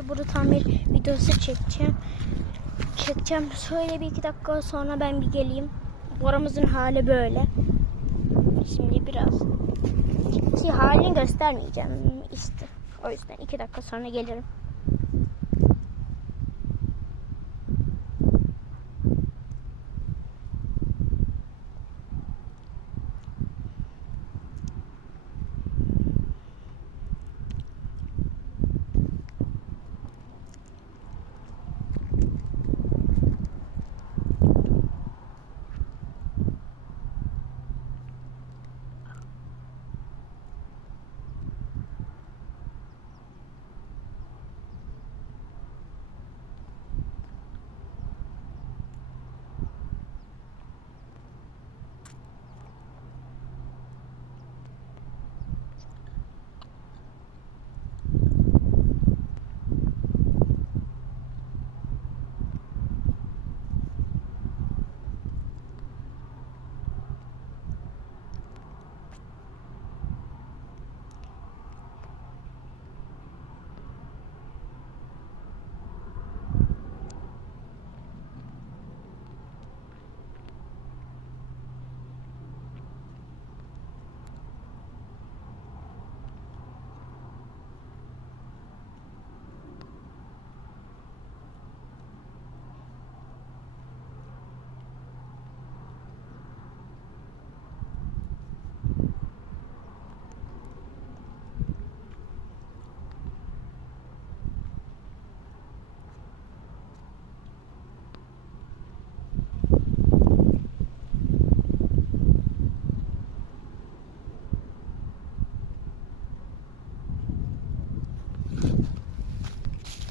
Arkadaşlar burada tamir videosu çekeceğim. Çekeceğim. Şöyle bir iki dakika sonra ben bir geleyim. Boramızın hali böyle. Şimdi biraz ki halini göstermeyeceğim işte. O yüzden iki dakika sonra gelirim.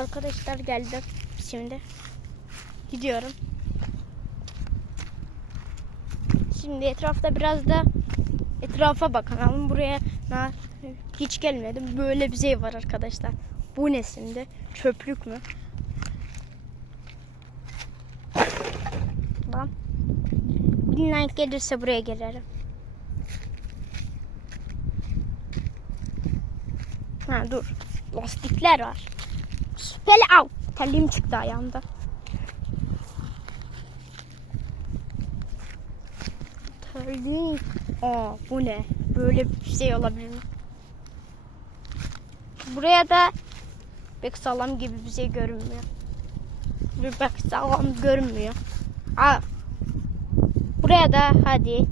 Arkadaşlar geldim şimdi. Gidiyorum. Şimdi etrafta biraz da etrafa bakalım. Buraya hiç gelmedim. Böyle bir şey var arkadaşlar. Bu ne şimdi? Çöplük mü? Lan. Bin like gelirse buraya gelirim. Ha dur. Lastikler var. Böyle av. Terliğim çıktı ayağımda. Terliğim. Aa bu ne? Böyle bir şey olabilir mi? Buraya da pek sağlam gibi bir şey görünmüyor. Pek sağlam görünmüyor. Aa. Buraya da hadi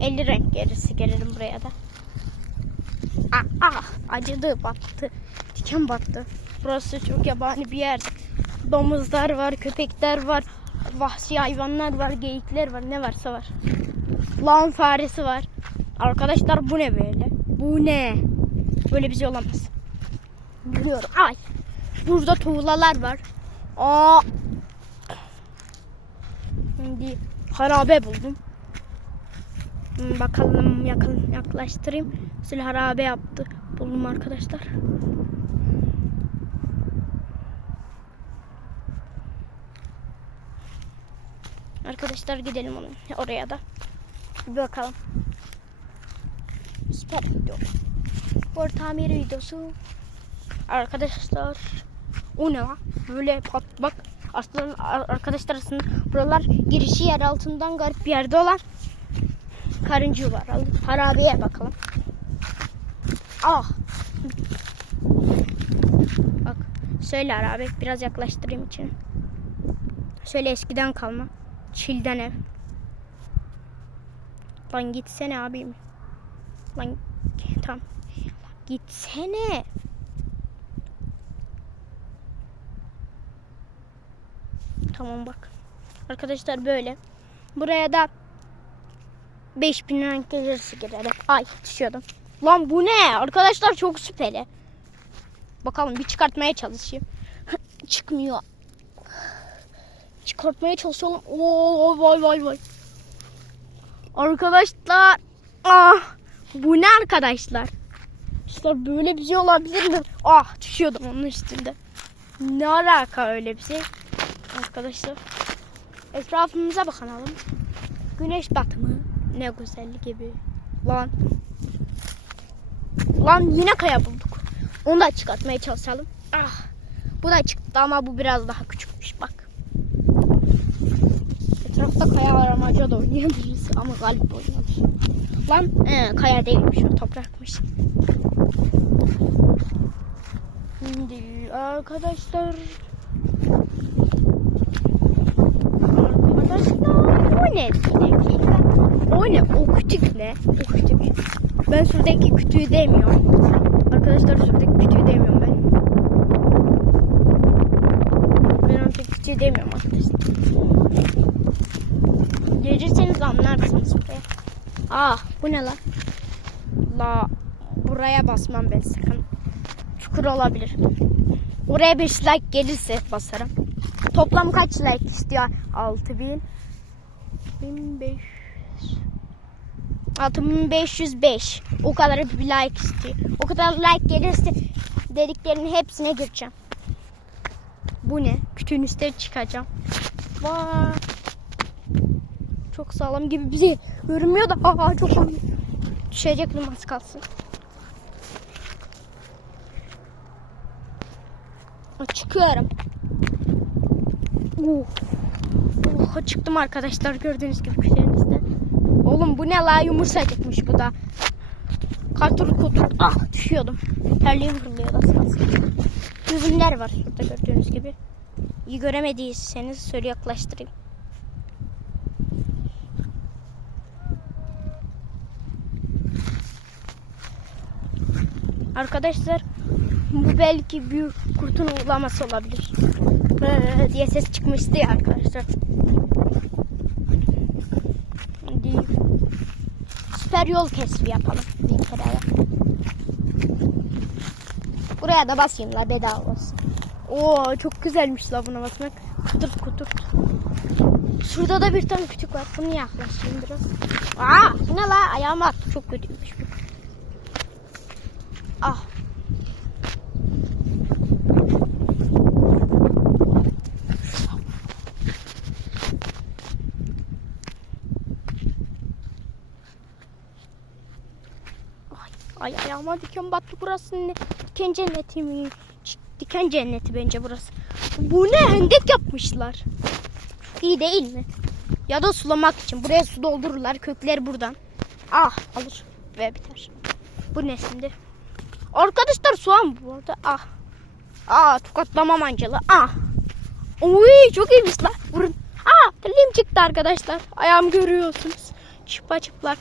50 renk gerisi gelelim buraya da. Ah, ah acıdı battı. Diken battı. Burası çok yabani bir yer. Domuzlar var, köpekler var, vahşi hayvanlar var, geyikler var, ne varsa var. Lan faresi var. Arkadaşlar bu ne böyle? Bu ne? Böyle bir şey olamaz. Biliyorum. Ay. Burada tuğlalar var. Aa. Şimdi harabe buldum. Hmm, Bakalım yakın yaklaştırayım. Sil harabe yaptı. Buldum arkadaşlar. Arkadaşlar gidelim onun oraya da. Bir bakalım. Süper video. Bu tamir videosu. Arkadaşlar o ne lan? Böyle pat bak aslında arkadaşlar aslında buralar girişi yer altından garip bir yerde olan karıncı var. Harabeye bakalım. Ah. Bak söyle harabe biraz yaklaştırayım için. Şöyle eskiden kalma. Çilden ev. Lan gitsene abim. Lan tam. Gitsene. Tamam bak. Arkadaşlar böyle. Buraya da 5000 renk gelirse girelim. Ay düşüyordum. Lan bu ne? Arkadaşlar çok süperi. Bakalım bir çıkartmaya çalışayım. Çıkmıyor. Çıkartmaya çalışıyorum. Oo vay vay vay. Arkadaşlar. Ah, bu ne arkadaşlar? İşte böyle bir şey olabilir mi? Ah düşüyordum onun üstünde. Ne alaka öyle bir şey? Arkadaşlar. Etrafımıza bakalım. Güneş batımı. Ne güzellik gibi. Lan. Lan yine kaya bulduk. Onu da çıkartmaya çalışalım. Ah. Bu da çıktı ama bu biraz daha küçükmüş bak. Etrafta kaya var amaca da oynayabiliriz ama galip oynamış. Lan ee, kaya değilmiş o toprakmış. Şimdi arkadaşlar Arkadaşlar o ne? O ne? O kütük ne? O kütük. Ben şuradaki kütüğü demiyorum. Arkadaşlar şuradaki kütüğü demiyorum ben. Ben oradaki kütüğü demiyorum arkadaşlar. Gelirseniz anlarsınız buraya. Ah bu ne lan? La buraya basmam ben sakın. Çukur olabilir. Oraya 5 like gelirse basarım. Toplam kaç like istiyor? 6000 1500 6505 o kadar bir like istiyor. O kadar like gelirse dediklerinin hepsine gireceğim. Bu ne? Kütüğün üstüne çıkacağım. Vay. Çok sağlam gibi şey. Görünmüyor da. Aa çok sağlam. Düşecek numarası kalsın. Çıkıyorum. Uh. Oh, çıktım arkadaşlar gördüğünüz gibi kütüğünüzde. Oğlum bu ne la yumurtacıkmış bu da. Katur kutur. Ah düşüyordum. Terliğim fırlıyordu az. Üzümler var burada gördüğünüz gibi. İyi göremediyseniz şöyle yaklaştırayım. Arkadaşlar bu belki bir kurtun uğulaması olabilir. Ee, diye ses çıkmıştı ya arkadaşlar. Hadi süper yol keşfi yapalım bir kere. Buraya da basayım la bedava olsun. Oo çok güzelmiş la buna basmak. Kutur kutur. Şurada da bir tane küçük var. Bunu yaklaşayım biraz. Aa ne la ayağıma attı. Çok kötüymüş bu. Ah. Ay, ay ayağıma diken battı burası ne? Diken cenneti mi? Diken cenneti bence burası. Bu ne? Hendek yapmışlar. İyi değil mi? Ya da sulamak için. Buraya su doldururlar. Kökleri buradan. Ah alır ve biter. Bu ne şimdi? Arkadaşlar soğan bu arada. Ah. Aa tokatlama mancalı. Ah. Uy çok iyiymiş lan. Vurun. Aa terliğim çıktı arkadaşlar. Ayağım görüyorsunuz. Çıpa çıplak.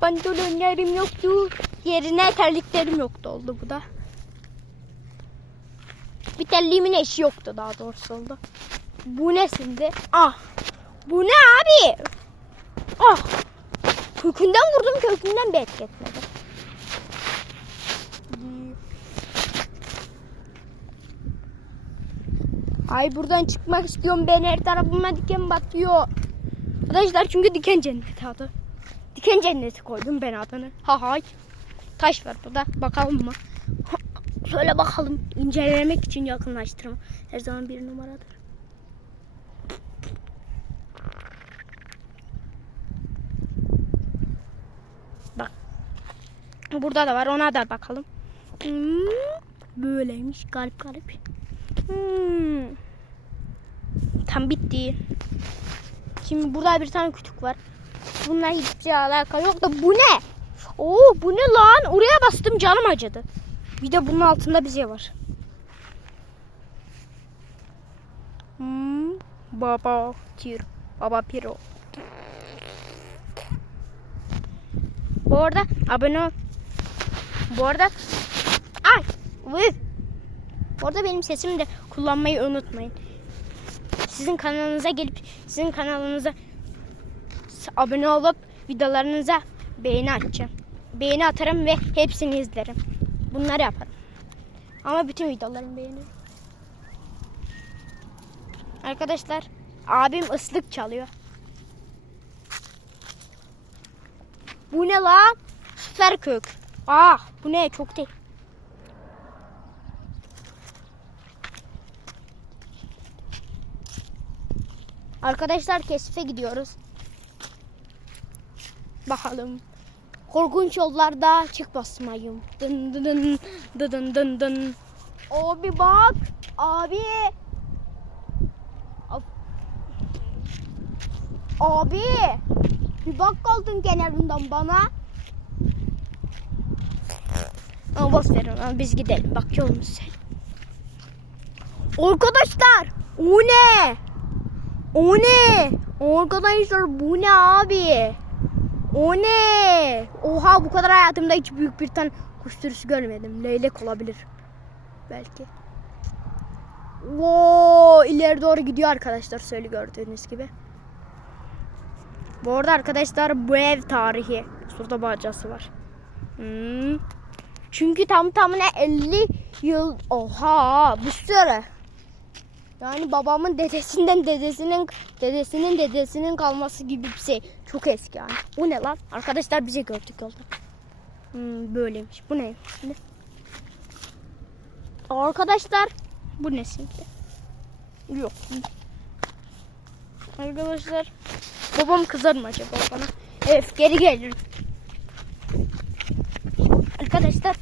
Pantolonlarım yoktu. Yerine terliklerim yoktu oldu bu da. Bir terliğimin eşi yoktu daha doğrusu oldu. Bu ne şimdi? Ah. Bu ne abi? Ah. Kökünden vurdum kökünden bir etki etmedi. Ay buradan çıkmak istiyorum ben her tarafıma diken batıyor. Arkadaşlar çünkü diken cenneti adı. Diken cenneti koydum ben adını. Ha hay. Taş var burada. Bakalım mı? Şöyle bakalım. İncelemek için yakınlaştırma. Her zaman bir numaradır. Bak. Burada da var. Ona da bakalım. Hmm, böyleymiş. Garip garip. Hmm. Tam bitti. Şimdi burada bir tane kütük var. Bunlar hiçbir alaka yok da bu ne? Oo bu ne lan? Oraya bastım canım acıdı. Bir de bunun altında bir şey var. Hmm, baba tir. Baba piro. Bu arada abone ol. Bu arada ay vıh. Bu arada benim sesimi de kullanmayı unutmayın. Sizin kanalınıza gelip sizin kanalınıza abone olup videolarınıza beğeni atacağım. Beğeni atarım ve hepsini izlerim. Bunları yaparım. Ama bütün videolarımı beğenirim. Arkadaşlar abim ıslık çalıyor. Bu ne lan? Süper kök. Ah bu ne çok değil. Arkadaşlar keşfe gidiyoruz. Bakalım. Korkunç yollarda çık basmayım. Dın dın dın dın dın dın. Abi bak. Abi. Abi. Bir bak kaldın kenarından bana. Ama boş verin biz gidelim. Bak yolumuz. Arkadaşlar. O ne? O ne? Arkadaşlar bu ne abi? O ne? Oha bu kadar hayatımda hiç büyük bir tane kuş sürüsü görmedim. Leylek olabilir. Belki. Oo, ileri doğru gidiyor arkadaşlar söyle gördüğünüz gibi. Bu arada arkadaşlar bu ev tarihi. Şurada bacası var. Hmm. Çünkü tam tamına 50 yıl oha bu süre. Yani babamın dedesinden dedesinin dedesinin dedesinin kalması gibi bir şey. Çok eski yani. Bu ne lan? Arkadaşlar bize gördük yolda. Hmm, böyleymiş. Bu ne? ne? Arkadaşlar bu ne şimdi? Yok. Arkadaşlar babam kızar mı acaba bana? Evet geri gelirim. Arkadaşlar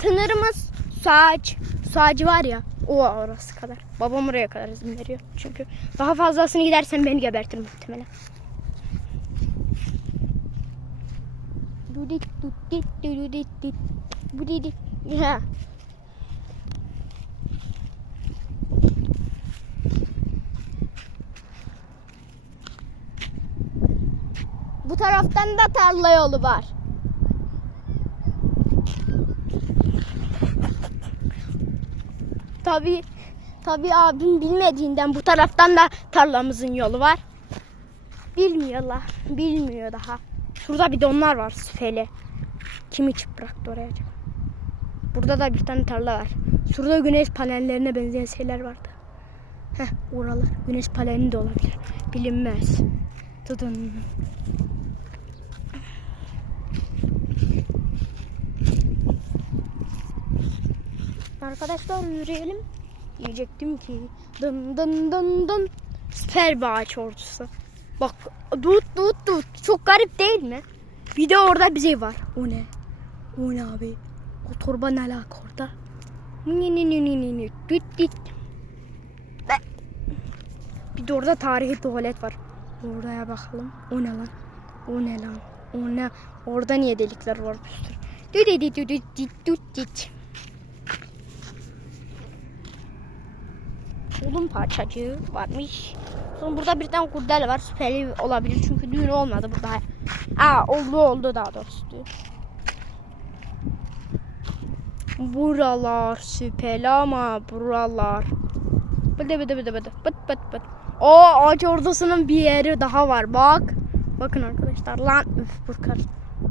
sınırımız saç. Sağcı var ya o orası kadar. Babam oraya kadar izin veriyor. Çünkü daha fazlasını gidersen beni gebertir muhtemelen. Ha. Bu taraftan da tarla yolu var. Tabi tabi abim bilmediğinden bu taraftan da tarlamızın yolu var. Bilmiyorlar. Bilmiyor daha. Şurada bir donlar var süfeli. Kim içip bıraktı oraya acaba? Burada da bir tane tarla var. Şurada güneş panellerine benzeyen şeyler vardı. Heh oralar. Güneş paneli de olabilir. Bilinmez. Tudun. Arkadaşlar yürüyelim. Diyecektim ki dın dın dın dın süper bir ordusu. Bak dut dut dut çok garip değil mi? Bir de orada bir şey var. O ne? O ne abi? O torba ne alaka orada? Ni ni ni ni ni ni düt düt. Bir de orada tarihi tuvalet var. Oraya bakalım. O ne lan? O ne lan? O ne? Orada niye delikler var bir sürü? Düt düt düt düt düt düt Odun parçacığı varmış. Sonra burada bir tane kurdele var. Süperi olabilir çünkü düğün olmadı burada. Aa oldu oldu daha doğrusu. Buralar süper ama buralar. Bıdı bıdı bıdı bıdı bıt bıt bıt. O ağaç ordasının bir yeri daha var bak. Bakın arkadaşlar lan üf burkar.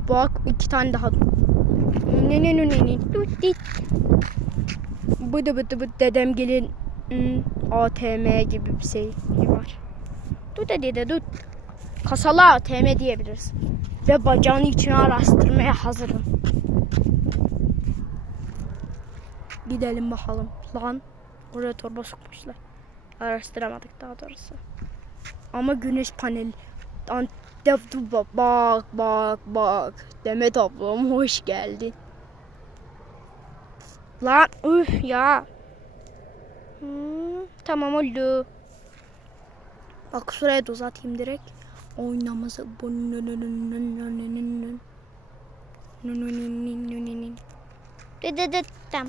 Bak iki tane daha. Ne ne ne ne ne. Bıdı bıdı bıdı dedem gelin ATM gibi bir şey var. Dur dedi de dur. Kasalı ATM diyebiliriz. Ve bacağını içine araştırmaya hazırım. Gidelim bakalım. Lan oraya torba sokmuşlar. Araştıramadık daha doğrusu. Ama güneş paneli. Bak bak bak. Demet ablam hoş geldin. Lan üf ya. Hmm, tamam oldu. Bak şuraya da uzatayım direkt. Oynaması. Dededetem.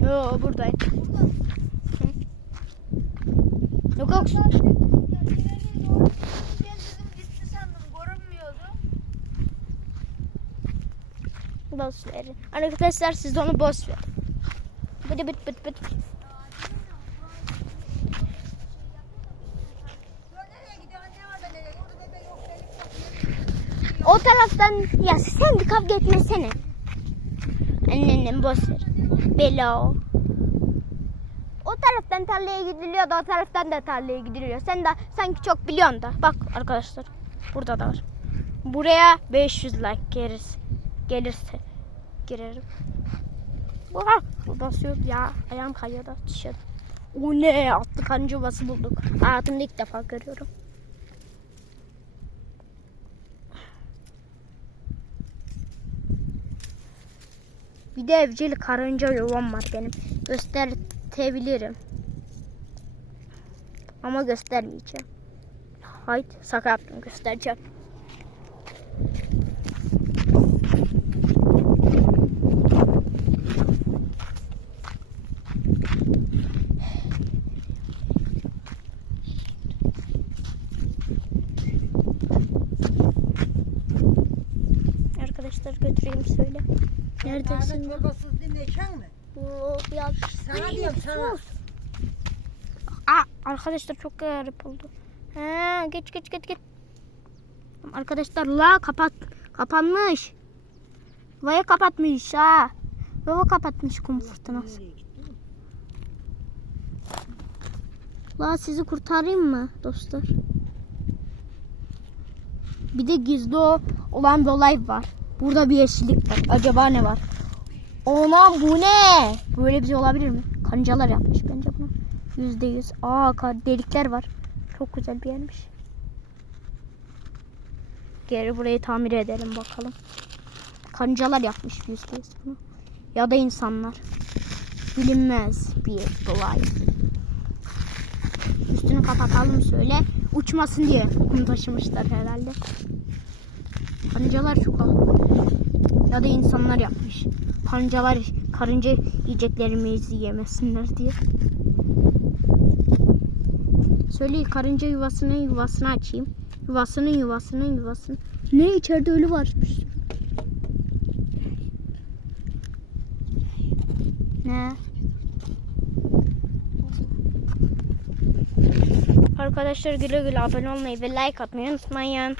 Yo buradayım. Yok yok. Boş verin. Arkadaşlar siz de onu boş verin. Bıdı bıt bıt bıt. O taraftan ya sen de kavga etmesene. Anneannem boş ver. Bela o. O taraftan tarlaya gidiliyor da o taraftan da tarlaya gidiliyor. Sen de sanki çok biliyorsun da. Bak arkadaşlar. Burada da var. Buraya 500 like gelirse, gelirse girerim. Oha! Bu basıyor ya. Ayağım kayıyor da. O ne? Atlı karınca yuvası bulduk. Hayatımda ilk defa görüyorum. Bir de evcil karınca yuvam var benim. Göstertebilirim. Ama göstermeyeceğim. Haydi sakatım göstereceğim. Söyle. Neredesin? Çorbasız dinleyecek mi? Oo, ya Sana diyorum sana. Aa, arkadaşlar çok garip oldu. He, geç geç geç geç. Arkadaşlar la kapat kapanmış. Vaya kapatmış ha. Baba kapatmış kum fırtınası. La sizi kurtarayım mı dostlar? Bir de gizli olan bir olay var. Burada bir yeşillik var. Acaba ne var? Aman bu ne? Böyle bir şey olabilir mi? Kancalar yapmış bence bunu. Yüzde yüz. Aa delikler var. Çok güzel bir yermiş. Geri burayı tamir edelim bakalım. Kancalar yapmış yüzde yüz bunu. Ya da insanlar. Bilinmez bir olay. Üstünü kapatalım söyle. Uçmasın diye kum taşımışlar herhalde. Karıncalar çok. Ya da insanlar yapmış. Karıncalar karınca yiyeceklerimizi yemesinler diye. Söyle karınca yuvasının yuvasını açayım. Yuvasının yuvasının yuvasını. Ne içeride ölü var bir sürü. Ne? Arkadaşlar güle güle abone olmayı ve like atmayı unutmayın.